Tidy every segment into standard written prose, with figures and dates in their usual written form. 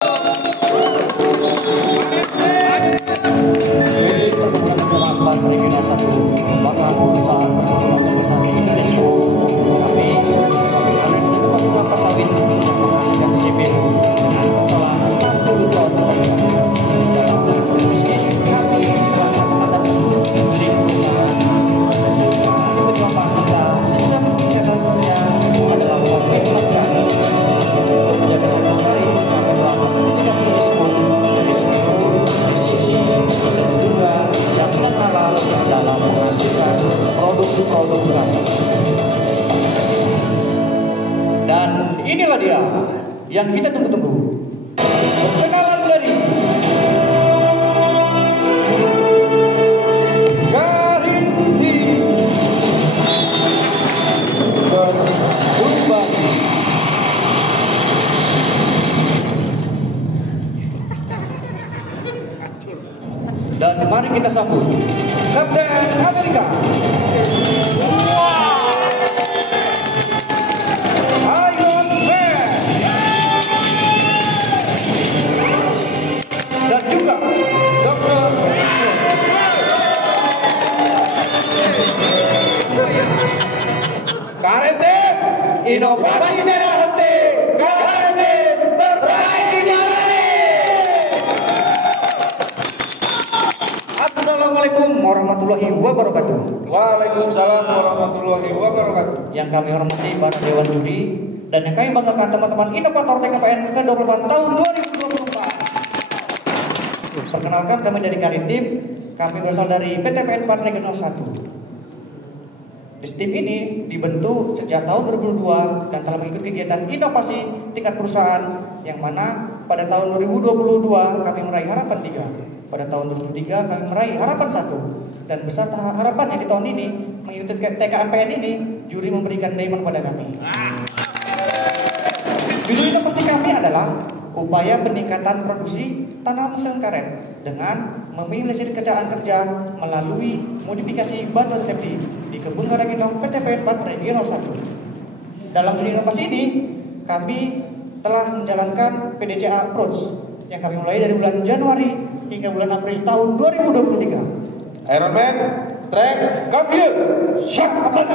Regional 1 bakal perusahaan perkebunan terbesar di Indonesia. Kami berada di tempat kelapa sawit yang menghasilkan sipil dengan persalahan 60 ton per bulan. Dalam bisnis kami melanggar standar dari perusahaan. Di penyuapan kita sistem kesehatan kerja adalah komitmen kami untuk menjaga lestari. Kami melakukan sertifikasi ISPO dari seluruh sisi dan juga jaminan halal dalam menghasilkan produk-produk kami. Dan inilah dia yang kita tunggu-tunggu. Perkenalan dari Garinti Kesumbang. Dan mari kita sambut Kapten Amerika. Iron Man. Dan juga Dr. Karate, inovasi merah hati. Karate terbaik di jalan. Assalamualaikum warahmatullahi wabarakatuh. Waalaikumsalam warahmatullahi wabarakatuh. Yang kami hormati para dewan juri dan yang kami banggakan teman-teman inovator TKPN ke-28 tahun 2024. Perkenalkan, kami dari Karitim. Kami berasal dari PTPN Pan Regional 1. Tim ini dibentuk sejak tahun 2002 dan telah mengikuti kegiatan inovasi tingkat perusahaan yang mana pada tahun 2022 kami meraih harapan 3. Pada tahun 2003 kami meraih harapan 1. Dan beserta harapannya di tahun ini mengikuti TKPN ini, juri memberikan diamond pada kami. Judul inovasi kami adalah upaya peningkatan produksi tanaman mesin karet dengan meminimalisir kecelakaan kerja melalui modifikasi batu safety di kebun Karaginong PTPN 4 Regional 1. Dalam judul inovasi ini, kami telah menjalankan PDCA approach yang kami mulai dari bulan Januari hingga bulan April tahun 2023. Iron Man, strength, come here. Siap, Kapten.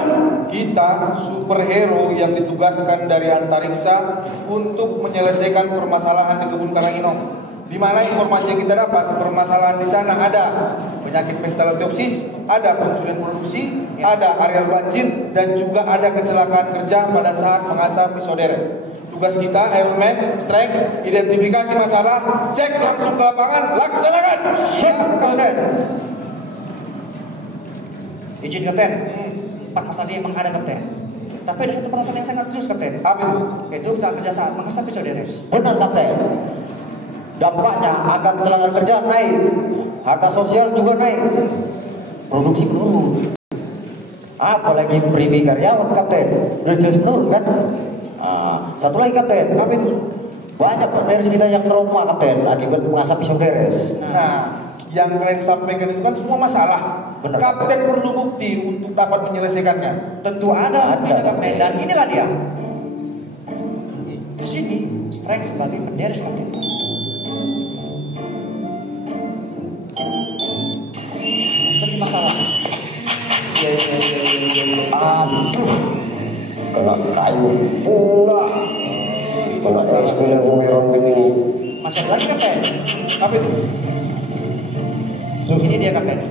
Kita superhero yang ditugaskan dari antariksa untuk menyelesaikan permasalahan di kebun Karanginong. Di mana informasi yang kita dapat, permasalahan di sana ada penyakit Pestalotiopsis, ada pencurian produksi, ada areal banjir, dan juga ada kecelakaan kerja pada saat mengasah pisau deres. Tugas kita, Iron Man, strength, identifikasi masalah, cek langsung ke lapangan, laksanakan. Siap, Kapten. Izin, Kapten. 4 masalah ini memang ada, Kapten. Tapi ada satu permasalahan yang sangat serius, Kapten. Apa itu? Yaitu kecelakaan kerja saat mengasah pisau deres. Benar, Kapten. Dampaknya angka kecelakaan kerja naik, angka sosial juga naik, produksi menurun. Apalagi premi karyawan, Kapten, udah jelas menurun kan? Satu lagi, Kapten, apa itu? Banyak deres kita yang trauma, Kapten, akibat mengasah pisau deres. Nah, yang kalian sampaikan itu kan semua masalah. Benar. Kapten perlu bukti untuk dapat menyelesaikannya. Tentu ada buktinya, Kapten, dan inilah dia. Di sini, strength sebagai penderes, Kapten. Beri masalah. Aduh, kena kayu pula. Kena saya sepuluh Iron Man ini. Masih ada lagi, Kapten. Apa itu? Ini dia, Kapten.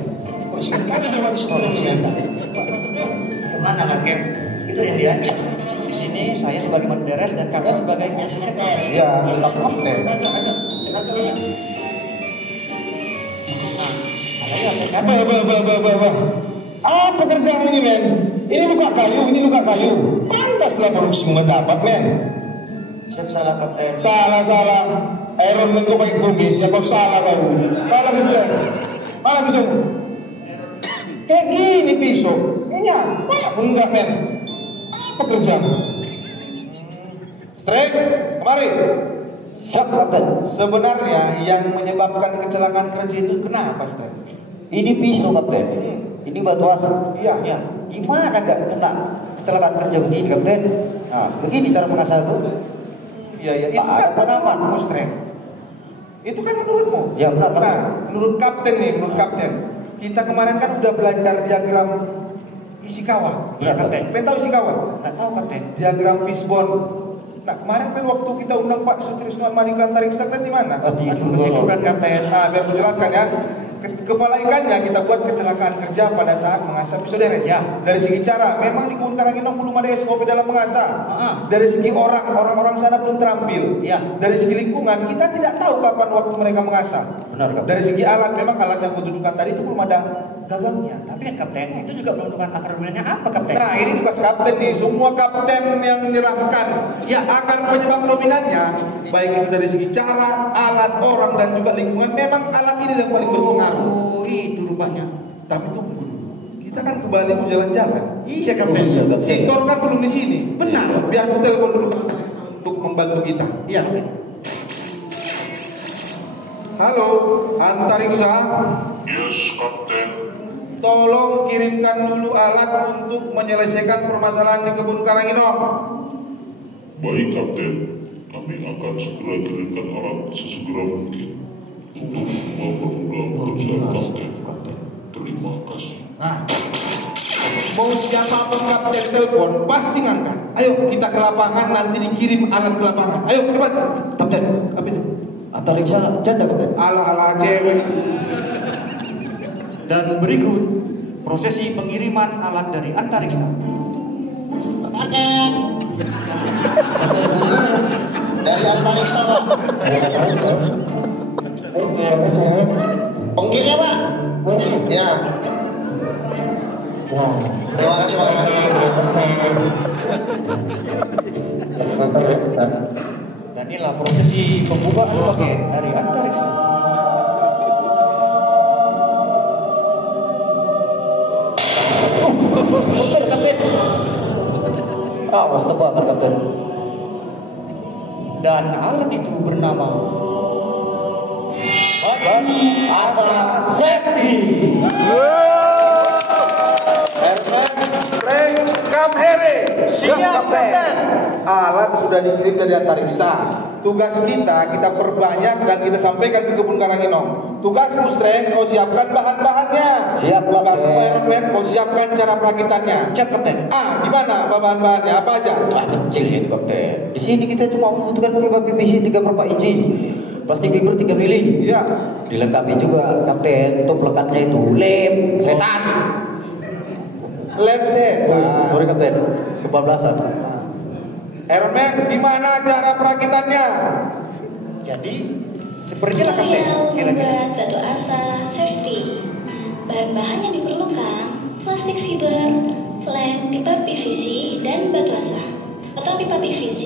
Kemana, Kapten? Itu yang dia. Di sini saya sebagai penderes dan kakak sebagai asisten. Ya, tetap kapten. Apa kerjaan ini, men? Ini luka kayu, ini luka kayu. Pantaslah produksi mendapat, men. Salah, Kapten. Salah. Iron Man kau pakai kumis, ya kau salah kau. Salah bisa. Mana pisau? Kayak gini pisau. Ini apa? Enggak, men. Apa kerjaan? Strike, kemari. Siap, Kapten. Sebenarnya yang menyebabkan kecelakaan kerja itu kenapa, Strike? Ini pisau, Kapten. Ini batu asap. Iya. Ya, Gimana gak kena kecelakaan kerja begini, Kapten? Nah, begini cara mengasah itu. Iya, itu Tak ada kan pengaman. Strike. Itu kan menurutmu. Ya benar. Nah, menurut kapten nih, kita kemarin kan udah belajar diagram Ishikawa. Iya, Kapten. Kalian tahu Ishikawa? Nggak tahu kapten. Diagram fishbone. Nah, kemarin kan waktu kita undang Pak Sutrisno Andika Antariksa kan di mana? Di Aduh, ketiduran kapten. Nah, biar saya jelaskan ya. Kepala ikannya kita buat kecelakaan kerja pada saat mengasah pisoderes. Ya. Dari segi cara, memang di kebun Karanginong belum ada SOP dalam mengasah. Dari segi orang-orang sana belum terampil. Ya. Dari segi lingkungan, kita tidak tahu kapan waktu mereka mengasah. Benar, Kapten. Dari segi alat, memang alat yang kau tunjukkan tadi itu belum ada gagangnya. Tapi kan kapten, itu juga menentukan akar dominannya apa kapten? Nah, ini tugas kapten nih. Semua kapten yang menjelaskan ya akan penyebab dominannya, baik itu dari segi cara, alat, orang dan juga lingkungan. Memang alat ini yang paling berpengaruh. Oh, itu rupanya. Tapi tunggu dulu. Kita kan kembali mau jalan-jalan. Iya kapten. Iya, Kapten. Sektor kan belum di sini. Benar. Biar aku telepon dulu ke Antariksa untuk membantu kita. Iya kapten. Halo, Antariksa. Yes, Kapten. Tolong kirimkan dulu alat untuk menyelesaikan permasalahan di kebun Karanginong. Baik, Kapten. Kami akan segera kirimkan alat sesegera mungkin untuk mempermudah pekerjaan Kapten. Terima kasih. Nah, mau siapapun kapten telepon pasti ngangkat. Ayo kita ke lapangan, nanti dikirim alat ke lapangan. Ayo cepat. Kapten, Apa itu? Antariksa janda, Kapten. Ala-ala cewek. Dan berikut prosesi pengiriman alat dari Antariksa. Dari Antariksa, Pak. Ongkirnya, Pak. Ya. Terima kasih, Pak. Dan inilah prosesi pembukaan paket dari Antariksa. Kapten. Awas terbakar, Kapten. Dan alat itu bernama Asa Safety. Streng Kamhere. Siap, Kapten. Alat sudah dikirim dari Antariksa. Tugas kita perbanyak dan kita sampaikan ke kebun Karanginong. Tugasmu Streng, kau siapkan bahan-bahannya. Siap, Tugasmu Kapten. Ironman, kau siapkan cara perakitannya. Siap kapten. Di mana bahan-bahannya? Apa aja? Wah, kecil itu, Kapten. Di sini kita cuma membutuhkan pipa PVC 3/4 inci. Plastik fiber 3 mili. Iya. Dilengkapi juga, Kapten, untuk pelekatnya itu lem setan. Lem set. Oh, sorry, Kapten. Kebablasan. Ironman, gimana cara perakitannya? Jadi sepertinya lah kapten. Kira-kira. Membuat batu asa safety. Bahan-bahan yang diperlukan: plastik fiber, lem, pipa PVC, dan batu asa. Potong pipa PVC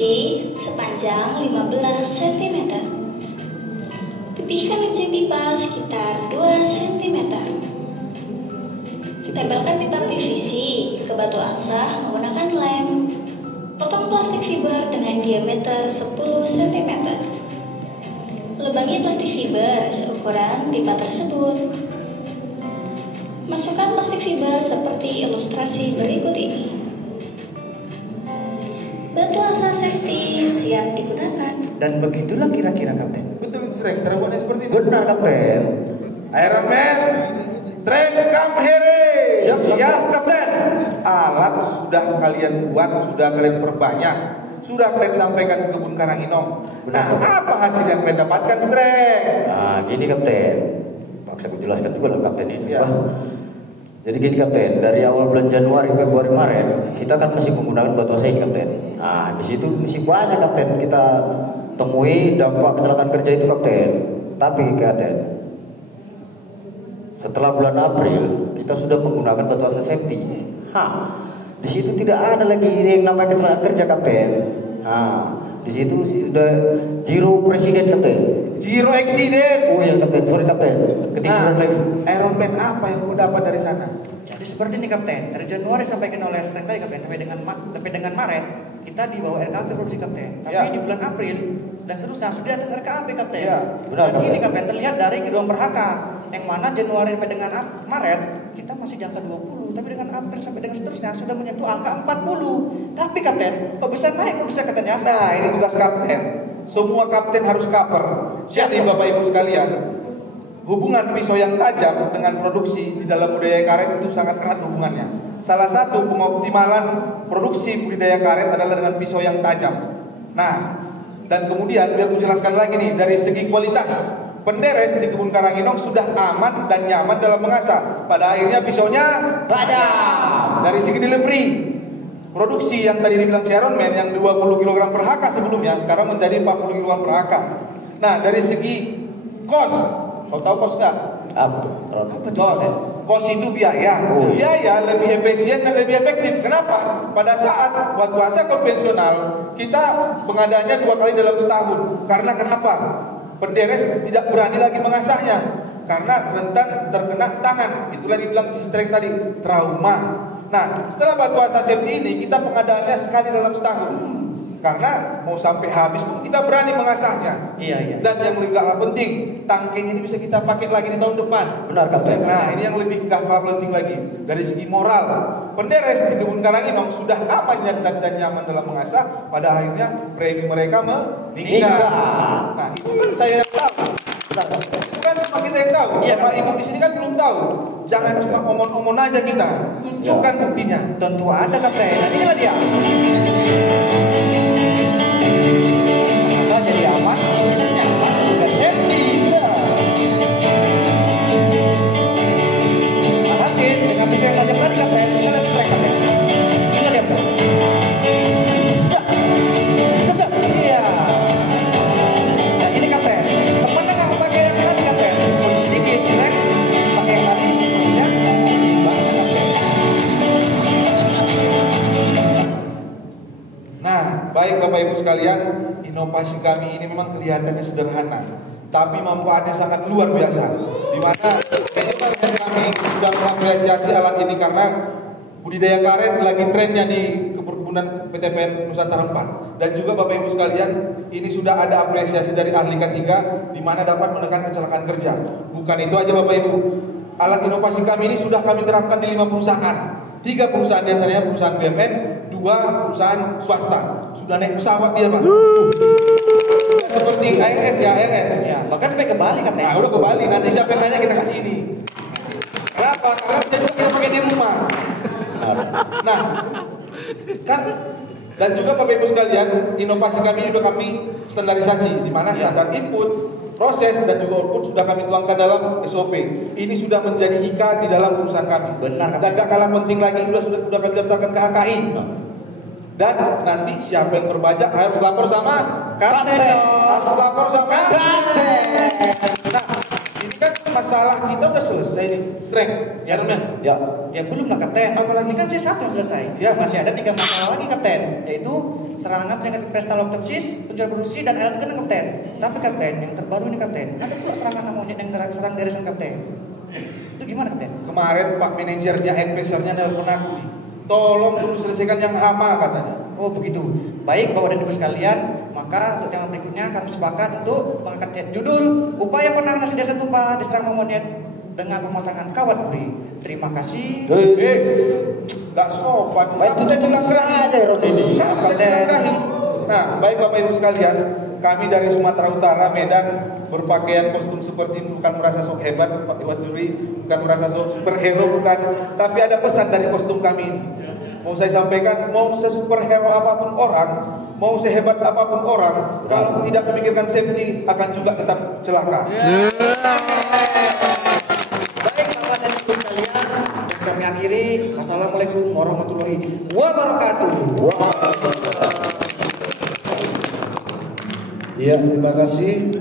sepanjang 15 cm. Pipihkan ujung pipa sekitar 2 cm. Tempelkan pipa PVC ke batu asa menggunakan lem. Potong plastik fiber dengan diameter 10 cm. Lubangi plastik fiber seukuran pipa tersebut. Masukkan plastik fiber seperti ilustrasi berikut ini. Batu asa safety siap digunakan. Dan begitulah kira-kira kapten. Betul itu Streng, cara buatnya seperti itu. Benar, Kapten. Ironman, Streng Kamhere. Siap kapten. Alat sudah kalian buat, sudah kalian perbanyak, sudah kalian sampaikan ke kebun Karanginong. Nah, apa hasil yang kalian dapatkan, Streng? Nah, gini, Kapten. Paksa aku jelaskan juga lah, Kapten ini. Ya. Wah. Jadi gini, Kapten, dari awal bulan Januari Februari kemarin kita kan masih menggunakan batu asa ini, Kapten. Nah, di situ masih banyak, Kapten, kita temui dampak kecelakaan kerja itu, Kapten. Tapi, Kapten, setelah bulan April kita sudah menggunakan batu asa safety. Di situ tidak ada lagi yang namanya kecelakaan kerja, Kapten. Di situ sudah zero presiden, Kapten. Zero accident. Oh ya, Kapten, sorry, Kapten. Ketinggalan lagi. Ironman apa yang kau dapat dari sana? Jadi seperti ini kapten. Dari Januari sampaikan oleh Streng tadi kapten sampai dengan Maret kita di bawah RKAP produksi kapten. Tapi Ya. di bulan April dan seterusnya sudah di atas RKAP kapten. Ya, benar, Dan Kapten. ini kapten terlihat dari kedua berhaka yang mana Januari sampai dengan Maret kita masih di angka 20, tapi dengan April sampai dengan seterusnya sudah menyentuh angka 40. Tapi kapten, kok bisa naik, kok bisa kapten ya? Nah, ini tugas kapten. semua kapten harus cover. Jadi Bapak Ibu sekalian, hubungan pisau yang tajam dengan produksi di dalam budidaya karet itu sangat erat hubungannya. Salah satu pengoptimalan produksi budidaya karet adalah dengan pisau yang tajam. Nah, dan kemudian biar aku jelaskan lagi nih, dari segi kualitas, penderes di kebun Karanginong sudah aman dan nyaman dalam mengasah. Pada akhirnya pisaunya tajam. Dari segi delivery, produksi yang tadi dibilang Sharon Man yang 20 kg per HK sebelumnya sekarang menjadi 40 kg per HK. Nah, dari segi cost, kau tahu cost nggak? Cost itu biaya. Biaya lebih efisien dan lebih efektif. Kenapa? Pada saat buat puasa konvensional kita pengadaannya 2 kali dalam setahun. Karena kenapa? Penderes tidak berani lagi mengasahnya karena rentan terkena tangan. Itulah dibilang Cistrek tadi, trauma. Nah, setelah batu asa safety ini kita pengadaannya sekali dalam setahun. Karena mau sampai habis pun kita berani mengasahnya. Iya. Dan yang lebih penting, tangkenya ini bisa kita pakai lagi di tahun depan. Benar Kapten. Nah, ini yang lebih penting lagi dari segi moral. Penderes di kebun Karanginong sudah aman dan nyaman dalam mengasah. Pada akhirnya premi mereka meningkat. Nah, itu kan saya yang tahu. Bukan cuma kita yang tahu. Iya, Pak Ibu di sini kan belum tahu. Jangan cuma ngomong-ngomong aja kita. Tunjukkan buktinya. Tentu ada Kapten. Nah, inilah dia. Asal jadi aman, nyaman, juga safety. Awasin dengan pisau yang tajam tadi Kapten. Kita lihat strike Kapten. Inilah dia. Set. Iya. Nah, ini Kapten. Teman nggak pakai yang tadi Kapten. Sedikit strike. Pakai yang tadi. Set. Nah, baik Bapak Ibu sekalian, inovasi kami ini memang kelihatannya sederhana, tapi manfaatnya sangat luar biasa. Di mana kami sudah mengapresiasi alat ini karena budidaya karet lagi trennya di keperkebunan PTPN Nusantara 4. Dan juga Bapak Ibu sekalian, ini sudah ada apresiasi dari ahli K3 di mana dapat menekan kecelakaan kerja. Bukan itu aja Bapak Ibu, alat inovasi kami ini sudah kami terapkan di 5 perusahaan. 3 perusahaan diantaranya perusahaan BUMN, 2 perusahaan swasta. Sudah naik pesawat dia Pak. Seperti ALS ya, ALS. Ya, bahkan sampai ke Bali Kapten. Nah, udah ke Bali. Nanti siapa yang nanya kita kasih ini. Kenapa? Karena bisa juga kita pakai di rumah. Nah, kan dan juga Bapak Ibu sekalian, inovasi kami sudah kami standarisasi di mana standar input, proses dan juga output sudah kami tuangkan dalam SOP. Ini sudah menjadi IKA di dalam perusahaan kami. Benar. Dan gak kalah penting lagi sudah kami daftarkan ke HKI. Dan nanti siapa yang berbajak harus lapor sama Kapten. Harus lapor sama Kapten. Nah, ini kan masalah kita udah selesai nih, Streng. Ya, Rumen. Ya belum lah Kapten. Apalagi kan C1 yang selesai. Ya. Masih ada 3 masalah lagi Kapten, yaitu serangan penyakit prestaloptosis, pencurian produksi dan alat kena Kapten. Tapi Kapten, yang terbaru ini Kapten, ada pula serangan monyet yang serang deresan Kapten. Itu gimana Kapten? Kemarin Pak manajernya NPSR-nya nelpon aku nih. Tolong dulu selesaikan yang hama katanya. Oh begitu. Baik Bapak dan Ibu sekalian, maka untuk yang berikutnya kami sepakat untuk mengangkat judul upaya penanganan desa tumpah diserang monyet dengan pemasangan kawat buri. Terima kasih. Gak sopan. Baik, kita jelaskan aja Ron ini. Nah, baik Bapak Ibu sekalian, kami dari Sumatera Utara, Medan, berpakaian kostum seperti ini bukan merasa sok hebat, Pak Iwan Juri, bukan merasa sok superhero, bukan. Tapi ada pesan dari kostum kami ini. Mau saya sampaikan, mau sesuperhero apapun orang, mau sehebat apapun orang, kalau tidak memikirkan safety akan juga tetap celaka. Baik Bapak dan Ibu sekalian, dan kami akhiri. Wassalamualaikum warahmatullahi wabarakatuh. Ya, terima kasih.